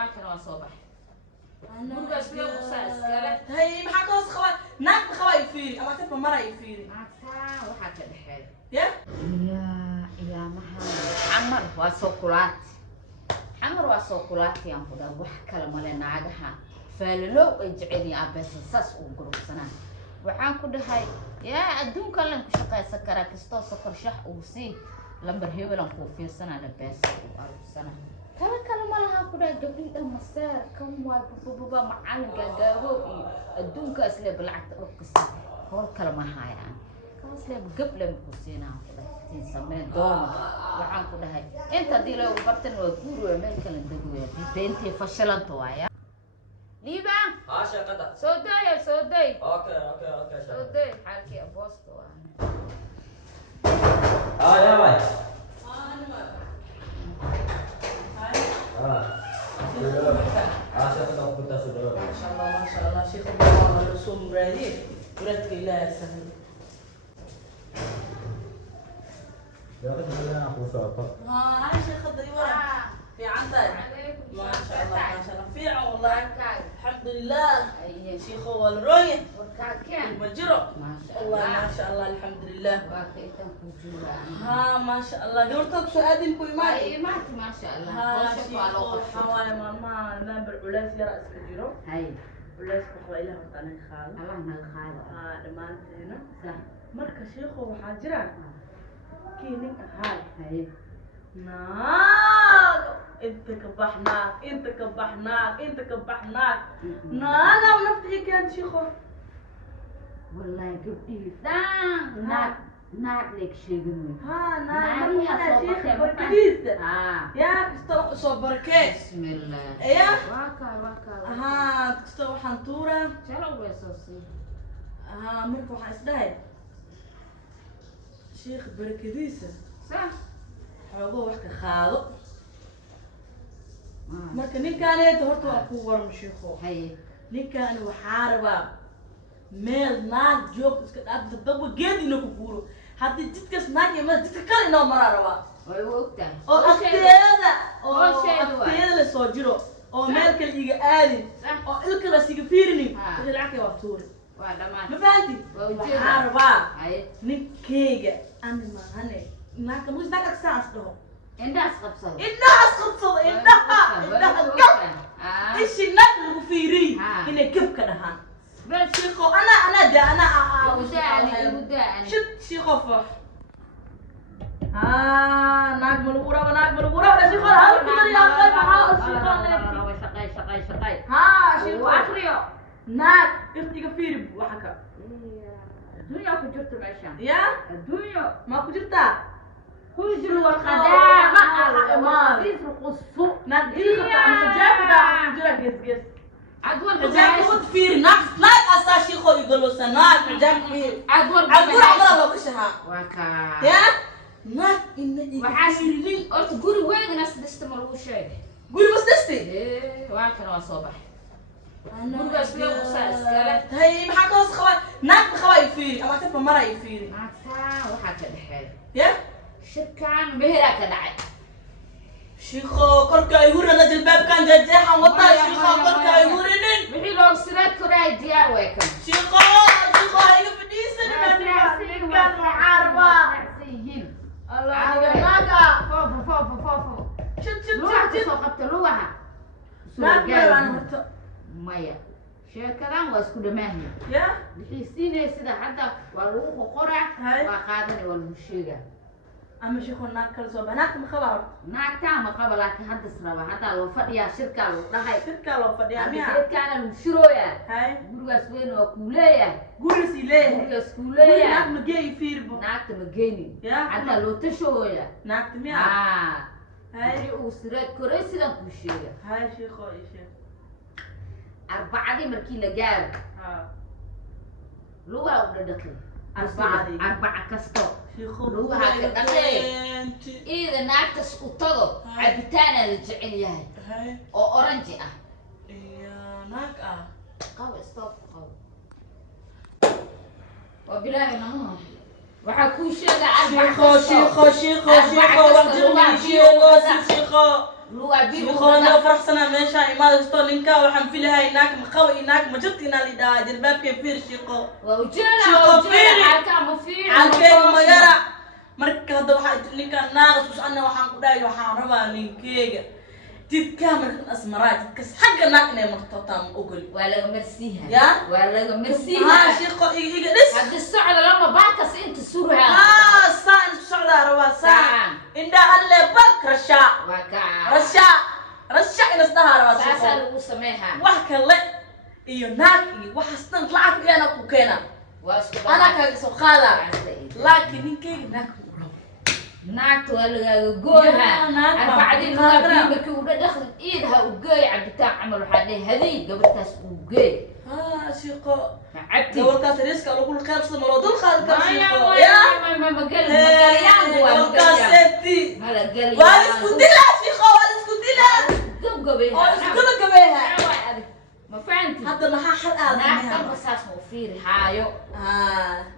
واكل وصبح أنا بس يوم قصاص قالت هي ما حكوا خوات ناك خوات يفيري أما تبقى مرة يفيري عسى وحكى الحال يا يا محمد حمر وسوكولات حمر وسوكولات يا خدا وحكى لما لنا عجها فلو اجعلي أبس ساس وقرب سنة وحان كده هاي يا أدون كلام كشقة سكرة كستو سكر شح وسي لما برهيب لهم كوفي سنة لباس وأرب سنة كلام لها كده قبل المسار كم وبابا معلم جاوبي أدون كأسلي بالعكس رقص هو كلام هاي يعني كأسلي قبل مكسينا كده تنسمين دوما وحان كده هاي أنت دي لو برتن وقولوا يعمل كلام دقوية دي بنتي فشلت وايا ليبا شقدة سوداي اوكي سوداي حالكي ابوستو يا باي شقدة كنت سوداء ما شاء الله شيخ الله الرسوم رادي ولدك الله سهل يا أخي تقول أنا أخو شاطر هاي شيخ الضيوان في عندك ما شاء الله في والله الحمد لله شيخ هو الرؤية المجرو ما شاء الله الحمد لله ها ما شاء الله قلتك سؤالين كل ما ما شاء الله ها شيخ حوالي ماما نابر علاس يرى اسكجرو هاي علاس بخوا إله وطاني خال الله نخال ها دمان هنا صح مركز شيخ وحاجرة كينك هاي انت كبحناك نانا ونفتحي كانت شيخو والله قبتي ناك لك شيء ها نانا شيخ بركيز يا كستو صبركيز بسم الله ايه واكا ها كستو حنطورة شلو ويسوسي ها مركو حاسداي شيخ بركيزة صح حوضو وحكا خالو marka ninkaanayda horta waa ku waran sheekho ninkaan waxaa rabaa meel naag joog iska dhaaf daba geed inuu ku guuro haddii jidkaas naag iyo meel jidka kale inoo maraa rabaa oo agteeda la soo jiro oo meel kale iga aadin oo ilka la siga fiirinin wixii lacagtay waa tuuri ma fahanti waxaa rabaa ninkeyga ani maahane naagka mus naag agsaas dhaho الناس قبصوا ايش الناس اللي فيري هنا كيف كده ها بس شيخو انا وداني شت شيخو فا ناق ملورة ولا شيخو هذا كده يا اخي ما شقاي ها شيخو واخريو ناق اختي فيري وحكا الدنيا كجرت بعشان يا الدنيا ما كجرتها كل والخداع ما القصو نادي خطا مش جاب ده جرا جس عدول جاب ود فير ناس لا اساسي خو يقولوا سنات جاب فير عدول عدول كشها وكا يا ناك ان وحاسين قلت قولي وين ناس تستمروا شيء قولي بس دستي ايه واكل وصبح انا بس يوم قصاص قالت هي ما حكوا خوات ناك خوات يفيري اما تبقى مره يفيري عسى وحكى الحال يا شكان بهراك دعي شيخو كركا يهور انا الباب كان جاجحا وطا شيخو كركا يهورنين بحي لو سرات كراي ديار ويكم شيخو هي فديسن ما كان محاربة الله يجمعك فوفو شت سوقت لوها ما مايا شكرا واسكو دماهي يا بحيسيني سيدا حتى والوخو قرع وقادني والمشيغة أما شيخو ناك كل زوبا ناك مخبر ناك تاما قبلك هدس روا حتى لو فديا شركة لو دهي شركة لو فديا ميها شركة أنا المشروع هاي قولوا وين وكولية قولوا سيليه قولوا سكولية ناك مجيء فيربو ناك تمجيني حتى لو تشوية ناك تميها هاي وسرات كوريسي لك مشيغة هاي شيخو إيش 4 دي مركي لجاب لغة ولا دخل 4 كستو لغة كدخل إذا ناكتس وطلب عبتانا للجعل ياهي أو أورنجي يا ناك قوي ستوب قوي وبلاي نمو waxaa kuu sheega شيخو وحجرني شيخو أنا فرحسنا ماشا ما يستون لينكا وحن في لها هناك مخوي هناك ما جبت هنا اللي دا جلباب كفير شيخو وجينا عالكين ما يرى مركز هذا واحد لينكا ناقص وش أنا وحن قداي وحن ربا لينكيجا تتكامل أسمرات تكس حق ناقني مرتطم أقول ولا مرسيها يا ولا مرسيها شيخو إيجا ليش هذا السعر لما باكس انت سورها سان السعر روا سان إن ده هلا بك رشا رشا إن استهار روا ساسا لو سميها وحكي لك إيو ناكي وحسن طلعت أنا كوكينا أنا كسو خالا لكن إنكي ناكو naagta waa lagaaga gooyha arbacadii naagtii markii uu dhaqan iidha u geey cabitaan camal waxaa dhahay hadii gabadhaas uu geey شيخو cabti gabadhaas riiska lagu qaybsado ma loo dul qaadi karo شيخو waa isku dilaa شيخو waa isku dilaa ما فهمتي هذا ما حد قال naagta basaas ma u fiiri haayo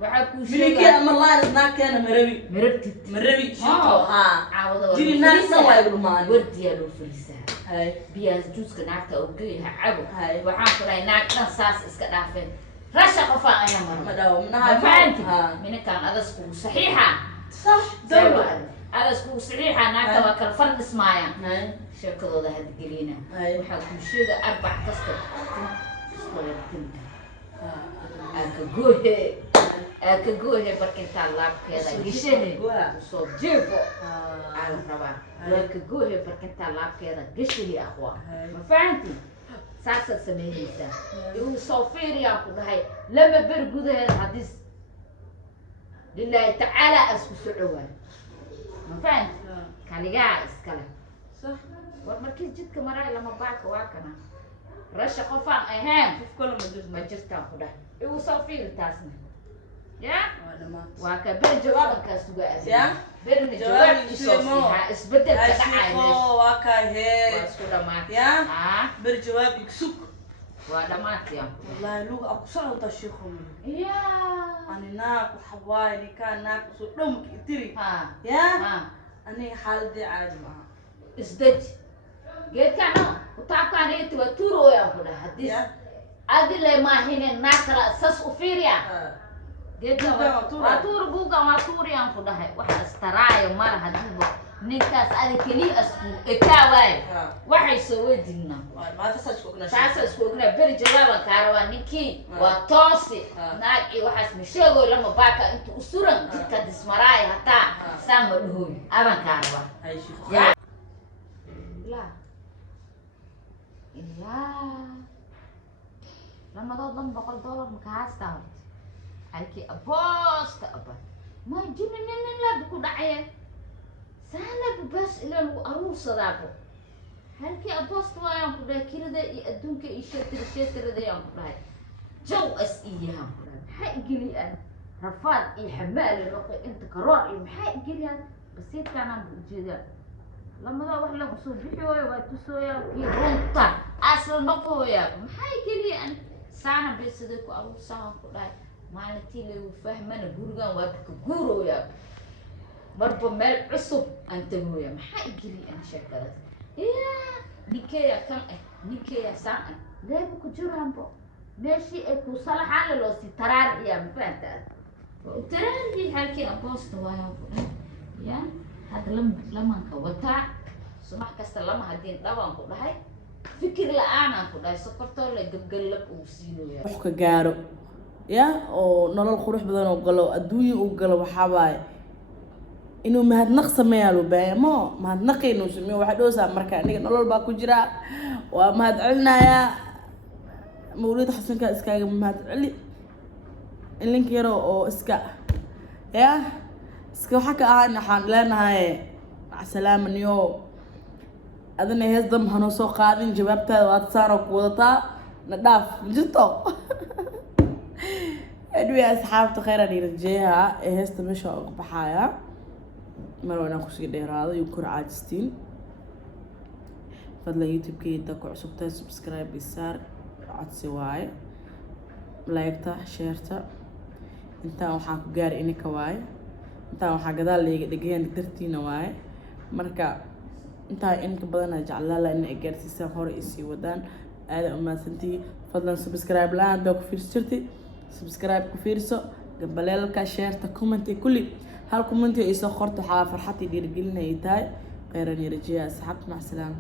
waxaa kuu ملكي sheegaa أما الله رزقناك أنا مربي marabtid شيخو caawada جيبي الناس سوا يقولوا معي wardiyaa loo fariisaa هاي biyaas juuska naagta u geeyaha cabo هاي waxaan ku dhahay naagtan saas iska dhaafeen rasha qofaa ayaa maro مداو ما منها فهمتي ها minankaan adasku saxiixa صح دولة adasku saxiixa naagta waa kala fardhismaayaan هاي sheekadooda had gelina هاي waxaa kuu sheega arbac kasta ka goohe barkintaa laabkeeda gashahe usoo jeefo aa la rabaa waa ka goohe barkintaa laabkeeda gashahe aqwa ma fahanti saasaad sameynaysaa igu soo fiiriyaan ku dhahay lama ber gudaheeda hadis lilaahi tacaala asku socowaa ma fahanti kaligaa iskale صح war markii jidka maray lama baaka waa kana rasha qofaan ahayn كل ما جزء ma jirtaan ku dhahay igu soo fiiri taasna ya هذا ما waa ka ber jawaabankaas uga يا aadaya berna jawaab jawaabkii soo ismo. siihaa isbedelka هاي dhacaya شيخو meesha واكا waa هي isku dhamaatay يا ah بالجواب يكسوك waa dhamaatay والله لوك أكو صعود شيخو ya أنا ناك وحواي كان ناك وصدمك يتري ha يا ha أنا حالتي عادي معها isdeji geedkana utaabkaan inta waa tuurooyaan ku dhahay hadii يا adile maahine naag kala sas u fiiriya geedkan waa tuur buugan waa tuuriyaan ku dhahay waxa istaraayo mara hadiiba ninkaas adi keliya asku ekaa waaye waxay soo wejigna ما تسألش كنا saasa isku ognaa beri jawaaban kaa rabaa ninkii waa toosi naag iyo waxaas ma sheegoy lama baaka inta u suran jidka dismaraaya hataa saan ma dhahooy aban kaa rabaa هاي شيخو ya la lamadood $100 maka haastaa horta halkii aboosta aba ma jini nin labi ku dhacayeen saalabi baas ilaa lagu aruursadaabo halkii aboosta waayaan ku dhahay kirada iyo adduunka iyo sheetiradayaan ku dhahay jaw as iyahaan ku dhahay maxaa igeliyaan rafaad iyo xamaali noqo inta karoor iyo maxaa igeliyaan basiidkaanaan bu ujeedaan lamadaa wax lagu soo bixiyooyo waa tusooyaa kii runta asla noqooyaa maxay geliyaan saana beesaday ku aruursahan ku dhahay maalintii lagu fahmana gurigan waa ka guurooyaa marba meel cusub aan tagaooyaa maxaa geliyaan sheekadaas yaa ninkeeya kan ah ninkeeya saan ah leeba ku jiraanbo meeshii ay ku salaxaan loo sii taraariyaa ma fahantaa waa u taraariyay halkii aboosta waayaan ku dhahay yaa هذا لما وتا سمح كست لما هدين دبان ku dhahay fikir la'aan aan ku dhahay sokortoo la gabgalab uu siinayo wax ka gaaro ya oo nolol qurux badan oo galo adduunyo uu galo waxa waay inuu mahadnaq sameeyo loo baaymo mahadnaqayno sameeyo waxa dhoosa marka aniga nolol baa ku jira waa mahad celinaya mawlid xasanka iskaaga mahad celi ilin yaro oo iska ya iska waxa ka ahaan waxaan leenahay salaam niyo adana hees dam hano soo qaadin jawaabtaada waad saaro ku wadataa na dhaaf jirto adwiya asxaabta khayran irjeeha ee heesta meesha uga baxaya marwana ku sii dheeraado iyo kor caajistiin fadlan youtube-keeda ku cusubtaa subscribe isaar codsi waaye like-ta share-ta intaan waxaan ku gaari ininka waaye intaan waxaa gadaal leega dhegayaan dartiina waaye marka intaa inka badan jeclaala in ay gaarsiisaan hore isii wadaan aad u mahadsantii fadlan subscribe la hadda ku fiirsatay subscribe ku fiirso gabaleelka share comment kulli hal comment ay soo qorto waxa farxad iyo dhiirigelin ay tahay khayran iyo rajiya asxaabta mac salaam